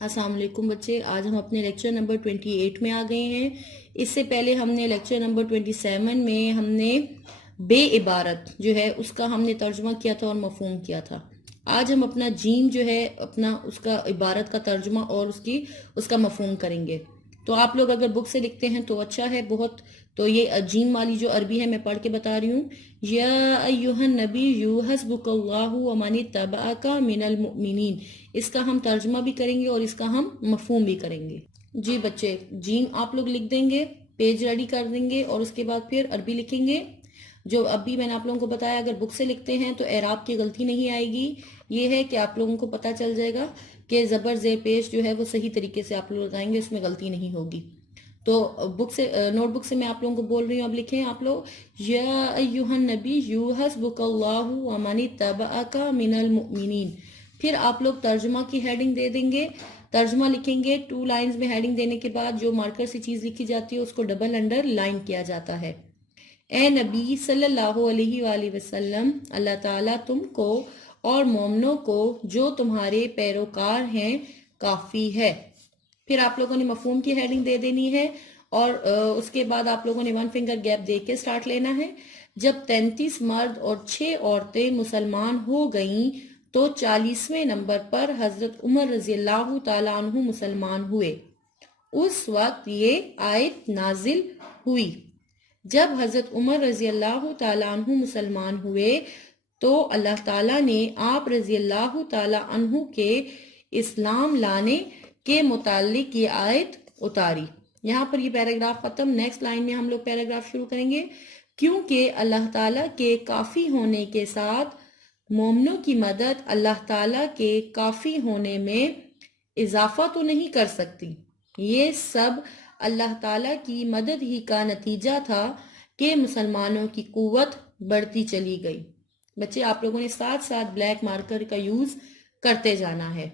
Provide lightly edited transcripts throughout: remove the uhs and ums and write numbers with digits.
السلام علیکم بچے، آج ہم اپنے لیکچر نمبر 28 میں آ گئے ہیں۔ اس سے پہلے ہم نے لیکچر نمبر 27 میں ہم نے بے عبارت جو ہے اس کا ہم نے ترجمہ کیا تھا اور مفہوم کیا تھا۔ آج ہم اپنا جیم جو ہے اپنا اس کا عبارت کا ترجمہ اور اس کا مفہوم کریں گے۔ تو آپ لوگ اگر بک سے لکھتے ہیں تو اچھا ہے بہت۔ تو یہ جیم والی جو عربی ہے میں پڑھ کے بتا رہی ہوں۔ یا ایھا النبی حسبک اللہ ومن اتبعک من المؤمنین، اس کا ہم ترجمہ بھی کریں گے اور اس کا ہم مفہوم بھی کریں گے۔ جی بچے، جیم آپ لوگ لکھ دیں گے، پیج ریڈی کر دیں گے اور اس کے بعد پھر عربی لکھیں گے۔ جو ابھی میں نے آپ لوگوں کو بتایا، اگر بک سے لکھتے ہیں تو اعراب کی غلطی نہیں آئے گی۔ یہ ہے کہ آپ لوگوں کو پتہ چل جائے گا کہ زبر زیر پیش جو ہے وہ صحیح طریقے سے آپ لوگ لگائیں گے، اس میں غلطی نہیں ہوگی۔ تو بک سے نوٹ بک سے میں آپ لوگوں کو بول رہی ہوں، اب لکھیں آپ لوگ یا ایھا النبی حسبک اللہ ومن اتبعک من المؤمنین۔ پھر آپ لوگ ترجمہ کی ہیڈنگ دے دیں گے، ترجمہ لکھیں گے۔ 2 لائنز میں ہیڈنگ دینے کے بعد جو مارکر سے چیز لکھی جاتی ہے اس کو ڈبل انڈر لائن کیا جاتا ہے۔ اے نبی صلی اللہ علیہ وآلہ وسلم، اللہ تعالیٰ تم کو اور مومنوں کو جو تمہارے پیروکار ہیں کافی ہے۔ پھر آپ لوگوں نے مفہوم کی ہیڈنگ دے دینی ہے اور اس کے بعد آپ لوگوں نے 1 فنگر گیپ دے کے سٹارٹ لینا ہے۔ جب 33 مرد اور 6 عورتیں مسلمان ہو گئیں تو 40ویں نمبر پر حضرت عمر رضی اللہ تعالیٰ عنہ مسلمان ہوئے۔ اس وقت یہ آیت نازل ہوئی۔ جب حضرت عمر رضی اللہ تعالیٰ عنہ مسلمان ہوئے تو اللہ تعالیٰ نے آپ رضی اللہ تعالیٰ عنہ کے اسلام لانے کے متعلق یہ آیت اتاری۔ یہاں پر یہ پیراگراف ختم۔ نیکسٹ لائن میں ہم لوگ پیراگراف شروع کریں گے۔ کیونکہ اللہ تعالیٰ کے کافی ہونے کے ساتھ مومنوں کی مدد اللہ تعالیٰ کے کافی ہونے میں اضافہ تو نہیں کر سکتی۔ یہ سب اللہ تعالیٰ کی مدد ہی کا نتیجہ تھا کہ مسلمانوں کی قوت بڑھتی چلی گئی۔ بچے آپ لوگوں نے ساتھ ساتھ بلیک مارکر کا یوز کرتے جانا ہے۔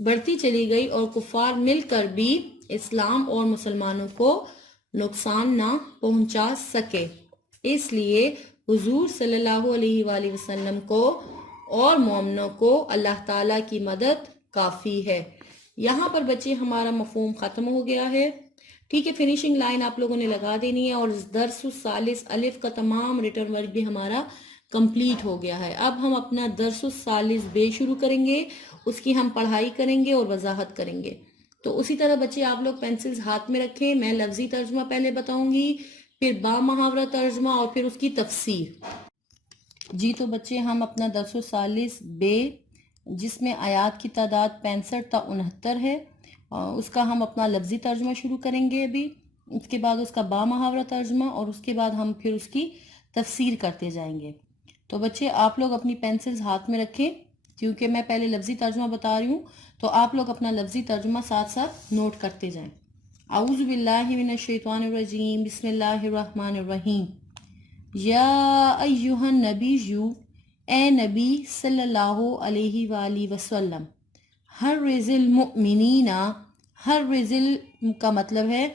بڑھتی چلی گئی اور کفار مل کر بھی اسلام اور مسلمانوں کو نقصان نہ پہنچا سکے، اس لیے حضور صلی اللہ علیہ وآلہ وسلم کو اور مومنوں کو اللہ تعالیٰ کی مدد کافی ہے۔ یہاں پر بچے ہمارا مفہوم ختم ہو گیا ہے، ٹھیک ہے۔ فنیشنگ لائن آپ لوگوں نے لگا دینی ہے اور درس الثالث الف کا تمام ریٹن ورک بھی ہمارا کمپلیٹ ہو گیا ہے۔ اب ہم اپنا درس الثالث بے شروع کریں گے، اس کی ہم پڑھائی کریں گے اور وضاحت کریں گے۔ تو اسی طرح بچے آپ لوگ پینسلز ہاتھ میں رکھیں، میں لفظی ترجمہ پہلے بتاؤں گی، پھر با محاورہ ترجمہ اور پھر اس کی تفسیر۔ جی تو بچے ہم اپنا درس الثالث بے، جس میں آیات کی تعداد 65 تا 69 ہے، اس کا ہم اپنا لفظی ترجمہ شروع کریں گے ابھی، اس کے بعد اس کا با محاورہ ترجمہ اور اس کے بعد ہم پھر اس کی تفسیر کرتے جائیں گے۔ تو بچے آپ لوگ اپنی پینسلز ہاتھ میں رکھیں، کیونکہ میں پہلے لفظی ترجمہ بتا رہی ہوں تو آپ لوگ اپنا لفظی ترجمہ ساتھ ساتھ نوٹ کرتے جائیں۔ اعوذ باللہ من الشیطان الرجیم، بسم اللہ الرحمن الرحیم۔ یا ایھا النبی، اے نبی صلی اللہ علیہ وآلہ وسلم، حرض المؤمنین، حرض کا مطلب ہے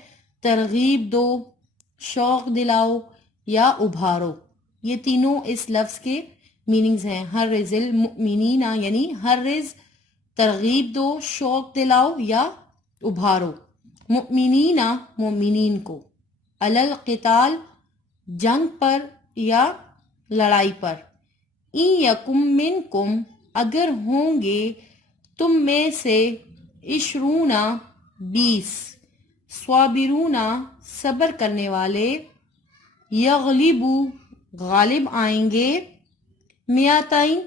ترغیب دو، شوق دلاؤ یا ابھارو۔ یہ تینوں اس لفظ کے میننگز ہیں۔ حرض المؤمنین یعنی حرض ترغیب دو، شوق دلاؤ یا ابھارو، مؤمنین مومنین کو، علی القتال جنگ پر یا لڑائی پر، ان یکم منکم اگر ہوں گے تم میں سے، عشرون 20، صابرون صبر کرنے والے، یغلبو غالب آئیں گے، میاتین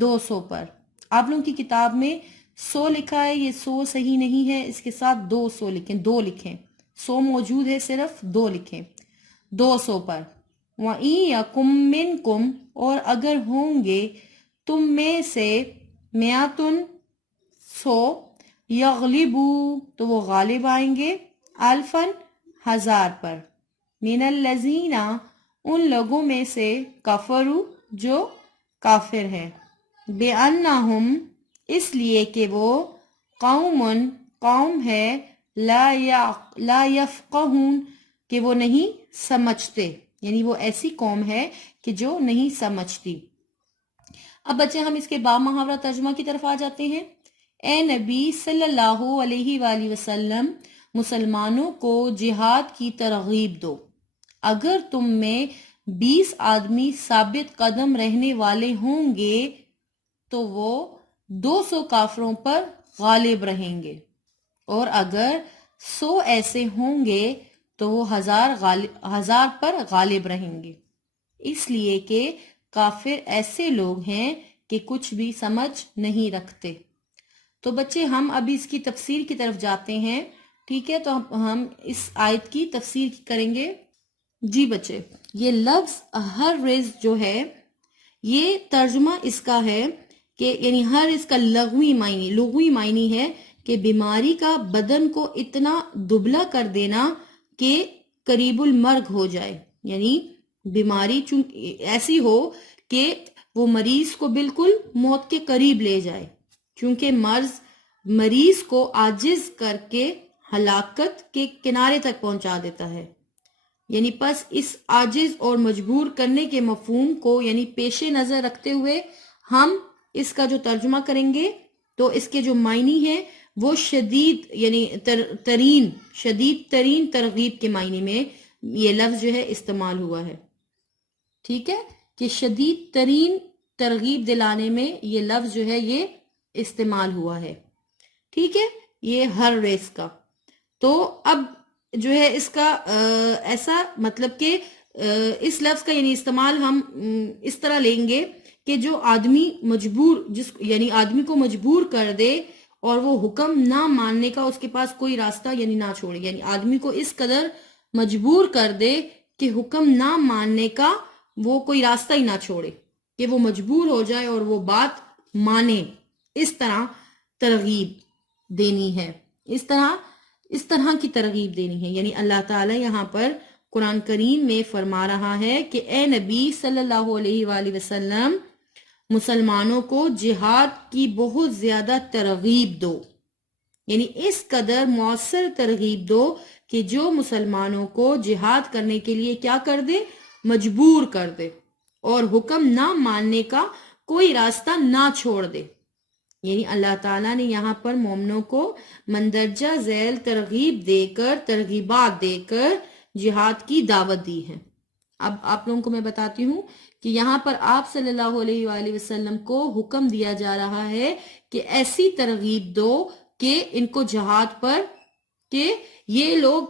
200 پر۔ آپ لوگوں کی کتاب میں 100 لکھا ہے، یہ 100 صحیح نہیں ہے، اس کے ساتھ 200 لکھیں، 2 لکھیں، 100 موجود ہے صرف 2 لکھیں، 200 پر۔ وَإِن يَكُن مِّنكُمْ اور اگر ہوں گے تم میں سے، میاتن 100، یغلبو تو وہ غالب آئیں گے، الفن 1000 پر، من الذین ان لوگوں میں سے، کفروا جو کافر ہے، بِأَنَّهُمْ اس لیے کہ وہ، قوم ہے، لا یفقہون کہ وہ نہیں سمجھتے، یعنی وہ ایسی قوم ہے کہ جو نہیں سمجھتی۔ اب بچے ہم اس کے با محاورہ ترجمہ کی طرف آ جاتے ہیں۔ اے نبی صلی اللہ علیہ وآلہ وسلم مسلمانوں کو جہاد کی ترغیب دو، اگر تم میں 20 آدمی ثابت قدم رہنے والے ہوں گے تو وہ 200 کافروں پر غالب رہیں گے، اور اگر 100 ایسے ہوں گے تو وہ 1000 پر غالب رہیں گے، اس لیے کہ کافر ایسے لوگ ہیں کہ کچھ بھی سمجھ نہیں رکھتے۔ تو بچے ہم ابھی اس کی تفسیر کی طرف جاتے ہیں، ٹھیک ہے؟ تو ہم اس آیت کی تفسیر کریں گے۔ جی بچے، یہ لفظ ہر رز جو ہے، یہ ترجمہ اس کا ہے کہ یعنی ہر اس کا لغوی معنی ہے کہ بیماری کا بدن کو اتنا دبلا کر دینا کہ قریب المرگ ہو جائے، یعنی بیماری ایسی ہو کہ وہ مریض کو بالکل موت کے قریب لے جائے، چونکہ مرض مریض کو عاجز کر کے ہلاکت کے کنارے تک پہنچا دیتا ہے۔ یعنی پس اس عاجز اور مجبور کرنے کے مفہوم کو یعنی پیش نظر رکھتے ہوئے ہم اس کا جو ترجمہ کریں گے تو اس کے جو معنی ہے وہ شدید یعنی شدید ترین ترغیب کے معنی میں یہ لفظ جو ہے استعمال ہوا ہے، ٹھیک ہے؟ کہ شدید ترین ترغیب دلانے میں یہ لفظ جو ہے یہ استعمال ہوا ہے، ٹھیک ہے؟ یہ ہر ریس کا۔ تو اب جو ہے اس کا ایسا مطلب کہ اس لفظ کا یعنی استعمال ہم اس طرح لیں گے کہ جو آدمی یعنی آدمی کو مجبور کر دے اور وہ حکم نہ ماننے کا اس کے پاس کوئی راستہ یعنی نہ چھوڑے، یعنی آدمی کو اس قدر مجبور کر دے کہ حکم نہ ماننے کا وہ کوئی راستہ ہی نہ چھوڑے، کہ وہ مجبور ہو جائے اور وہ بات مانے، اس طرح ترغیب دینی ہے، اس طرح کی ترغیب دینی ہے۔ یعنی اللہ تعالیٰ یہاں پر قرآن کریم میں فرما رہا ہے کہ اے نبی صلی اللہ علیہ وآلہ وسلم مسلمانوں کو جہاد کی بہت زیادہ ترغیب دو، یعنی اس قدر مؤثر ترغیب دو کہ جو مسلمانوں کو جہاد کرنے کے لیے کیا کر دے، مجبور کر دے، اور حکم نہ ماننے کا کوئی راستہ نہ چھوڑ دے۔ یعنی اللہ تعالیٰ نے یہاں پر مومنوں کو مندرجہ ذیل ترغیبات دے کر جہاد کی دعوت دی ہے۔ اب آپ لوگوں کو میں بتاتی ہوں کہ یہاں پر آپ صلی اللہ علیہ وآلہ وسلم کو حکم دیا جا رہا ہے کہ ایسی ترغیب دو کہ ان کو جہاد پر کہ یہ لوگ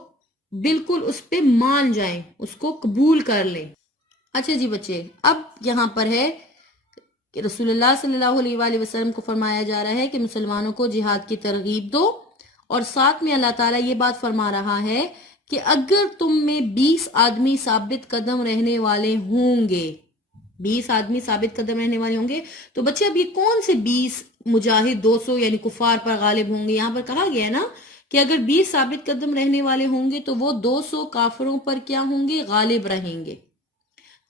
بالکل اس پہ مان جائیں، اس کو قبول کر لیں۔ اچھا جی بچے، اب یہاں پر ہے کہ رسول اللہ صلی اللہ علیہ وآلہ وسلم کو فرمایا جا رہا ہے کہ مسلمانوں کو جہاد کی ترغیب دو، اور ساتھ میں اللہ تعالیٰ یہ بات فرما رہا ہے کہ اگر تم میں 20 آدمی ثابت قدم رہنے والے ہوں گے، 20 آدمی ثابت قدم رہنے والے ہوں گے، تو بچے اب یہ کون سے 20 مجاہد 200 یعنی کفار پر غالب ہوں گے؟ یہاں پر کہا گیا ہے نا کہ اگر 20 ثابت قدم رہنے والے ہوں گے تو وہ 200 کافروں پر کیا ہوں گے؟ غالب رہیں گے۔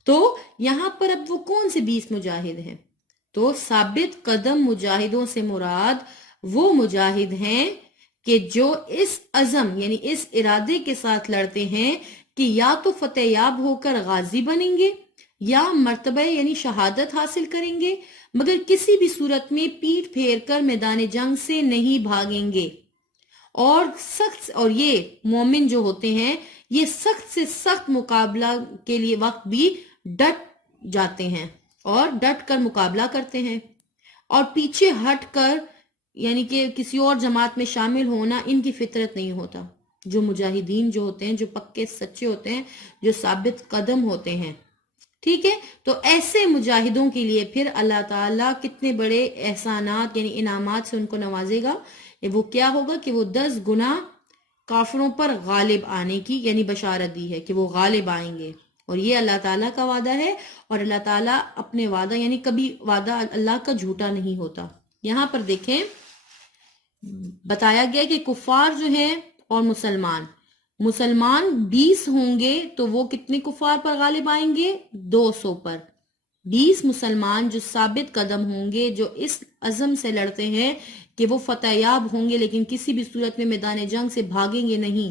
تو یہاں پر اب وہ کون سے 20 مجاہد ہیں؟ تو ثابت قدم مجاہدوں سے مراد وہ مجاہد ہیں کہ جو اس عزم یعنی اس ارادے کے ساتھ لڑتے ہیں کہ یا تو فتح یاب ہو کر غازی بنیں گے یا مرتبہ یعنی شہادت حاصل کریں گے، مگر کسی بھی صورت میں پیٹھ پھیر کر میدان جنگ سے نہیں بھاگیں گے، اور یہ مومن جو ہوتے ہیں یہ سخت سے سخت مقابلہ کے لیے وقت بھی ڈٹ جاتے ہیں اور ڈٹ کر مقابلہ کرتے ہیں، اور پیچھے ہٹ کر یعنی کہ کسی اور جماعت میں شامل ہونا ان کی فطرت نہیں ہوتا۔ جو مجاہدین جو ہوتے ہیں، جو پکے سچے ہوتے ہیں، جو ثابت قدم ہوتے ہیں، ٹھیک ہے؟ تو ایسے مجاہدوں کے لیے پھر اللہ تعالیٰ کتنے بڑے احسانات یعنی انعامات سے ان کو نوازے گا۔ وہ کیا ہوگا کہ وہ 10 گنا کافروں پر غالب آنے کی یعنی بشارت دی ہے کہ وہ غالب آئیں گے، اور یہ اللہ تعالیٰ کا وعدہ ہے، اور اللہ تعالیٰ اپنے وعدہ یعنی کبھی وعدہ اللہ کا جھوٹا نہیں ہوتا۔ یہاں پر دیکھیں بتایا گیا کہ کفار جو ہیں اور مسلمان 20 ہوں گے تو وہ کتنے کفار پر غالب آئیں گے؟ 200 پر۔ 20 مسلمان جو ثابت قدم ہوں گے، جو اس عزم سے لڑتے ہیں کہ وہ فتح یاب ہوں گے لیکن کسی بھی صورت میں میدان جنگ سے بھاگیں گے نہیں،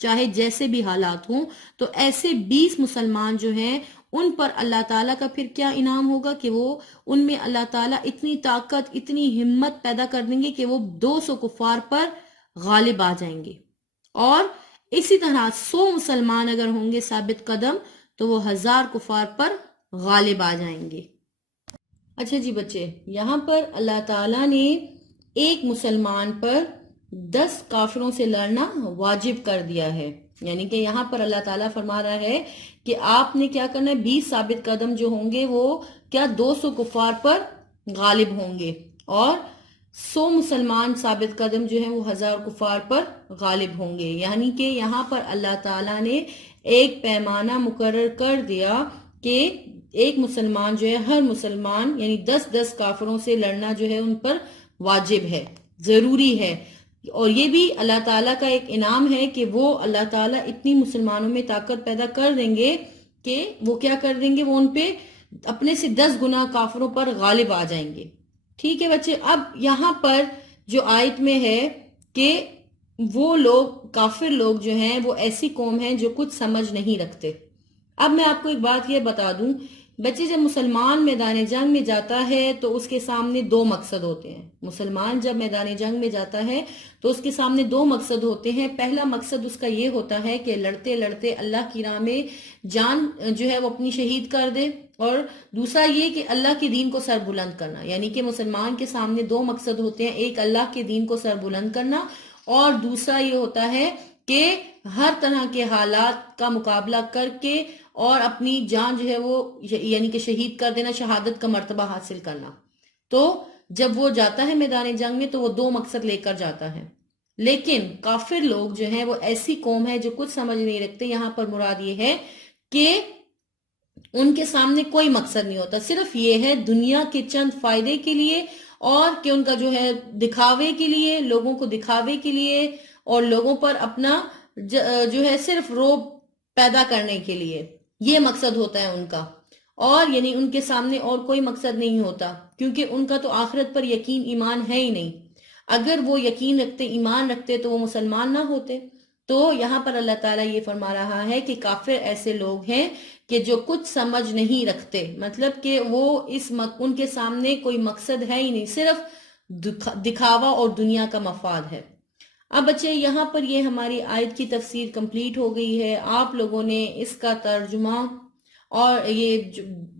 چاہے جیسے بھی حالات ہوں، تو ایسے 20 مسلمان جو ہیں ان پر اللہ تعالیٰ کا پھر کیا انعام ہوگا کہ وہ ان میں اللہ تعالیٰ اتنی طاقت اتنی ہمت پیدا کر دیں گے کہ وہ 200 کفار پر غالب آ جائیں گے، اور اسی طرح 100 مسلمان اگر ہوں گے ثابت قدم تو وہ 1000 کفار پر غالب آ جائیں گے۔ اچھا جی بچے، یہاں پر اللہ تعالیٰ نے ایک مسلمان پر 10 کافروں سے لڑنا واجب کر دیا ہے، یعنی کہ یہاں پر اللہ تعالیٰ فرما رہا ہے کہ آپ نے کیا کرنا ہے، 20 ثابت قدم جو ہوں گے وہ کیا 200 کفار پر غالب ہوں گے، اور 100 مسلمان ثابت قدم جو ہیں وہ 1000 کفار پر غالب ہوں گے۔ یعنی کہ یہاں پر اللہ تعالیٰ نے ایک پیمانہ مقرر کر دیا کہ ایک مسلمان جو ہے، ہر مسلمان یعنی 10 کافروں سے لڑنا جو ہے ان پر واجب ہے، ضروری ہے، اور یہ بھی اللہ تعالیٰ کا ایک انعام ہے کہ وہ اللہ تعالیٰ اتنی مسلمانوں میں طاقت پیدا کر دیں گے کہ وہ کیا کر دیں گے، وہ ان پہ اپنے سے 10 گنا کافروں پر غالب آ جائیں گے۔ ٹھیک ہے بچے، اب یہاں پر جو آیت میں ہے کہ وہ لوگ کافر لوگ جو ہیں وہ ایسی قوم ہیں جو کچھ سمجھ نہیں رکھتے۔ اب میں آپ کو ایک بات یہ بتا دوں بچے، جب مسلمان میدان جنگ میں جاتا ہے تو اس کے سامنے 2 مقصد ہوتے ہیں۔ مسلمان جب میدان جنگ میں جاتا ہے تو اس کے سامنے 2 مقصد ہوتے ہیں۔ پہلا مقصد اس کا یہ ہوتا ہے کہ لڑتے لڑتے اللہ کی راہ میں جان جو ہے وہ اپنی شہید کر دے، اور دوسرا یہ کہ اللہ کے دین کو سر بلند کرنا، یعنی کہ مسلمان کے سامنے 2 مقصد ہوتے ہیں، ایک اللہ کے دین کو سر بلند کرنا، اور دوسرا یہ ہوتا ہے کہ ہر طرح کے حالات کا مقابلہ کر کے اور اپنی جان جو ہے وہ یعنی کہ شہید کر دینا، شہادت کا مرتبہ حاصل کرنا۔ تو جب وہ جاتا ہے میدان جنگ میں تو وہ 2 مقصد لے کر جاتا ہے۔ لیکن کافر لوگ جو ہیں وہ ایسی قوم ہے جو کچھ سمجھ نہیں رکھتے۔ یہاں پر مراد یہ ہے کہ ان کے سامنے کوئی مقصد نہیں ہوتا، صرف یہ ہے دنیا کے چند فائدے کے لیے، اور کہ ان کا جو ہے دکھاوے کے لیے، لوگوں کو دکھاوے کے لیے، اور لوگوں پر اپنا جو ہے صرف روب پیدا کرنے کے لیے، یہ مقصد ہوتا ہے ان کا، اور یعنی ان کے سامنے اور کوئی مقصد نہیں ہوتا، کیونکہ ان کا تو آخرت پر یقین ایمان ہے ہی نہیں۔ اگر وہ یقین رکھتے، ایمان رکھتے تو وہ مسلمان نہ ہوتے۔ تو یہاں پر اللہ تعالیٰ یہ فرما رہا ہے کہ کافر ایسے لوگ ہیں کہ جو کچھ سمجھ نہیں رکھتے، مطلب کہ وہ ان کے سامنے کوئی مقصد ہے ہی نہیں، صرف دکھاوا اور دنیا کا مفاد ہے۔ اب بچے یہاں پر یہ ہماری آیت کی تفسیر کمپلیٹ ہو گئی ہے۔ آپ لوگوں نے اس کا ترجمہ اور یہ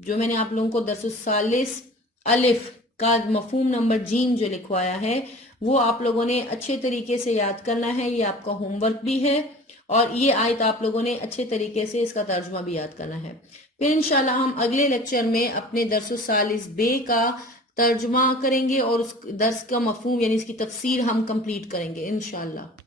جو میں نے آپ لوگوں کو درس الثالث الف کا مفہوم نمبر ج جو لکھوایا ہے وہ آپ لوگوں نے اچھے طریقے سے یاد کرنا ہے، یہ آپ کا ہوم ورک بھی ہے، اور یہ آیت آپ لوگوں نے اچھے طریقے سے اس کا ترجمہ بھی یاد کرنا ہے۔ پھر انشاءاللہ ہم اگلے لیکچر میں اپنے درس الثالث ب کا ترجمہ کریں گے اور اس درس کا مفہوم یعنی اس کی تفسیر ہم کمپلیٹ کریں گے انشاءاللہ۔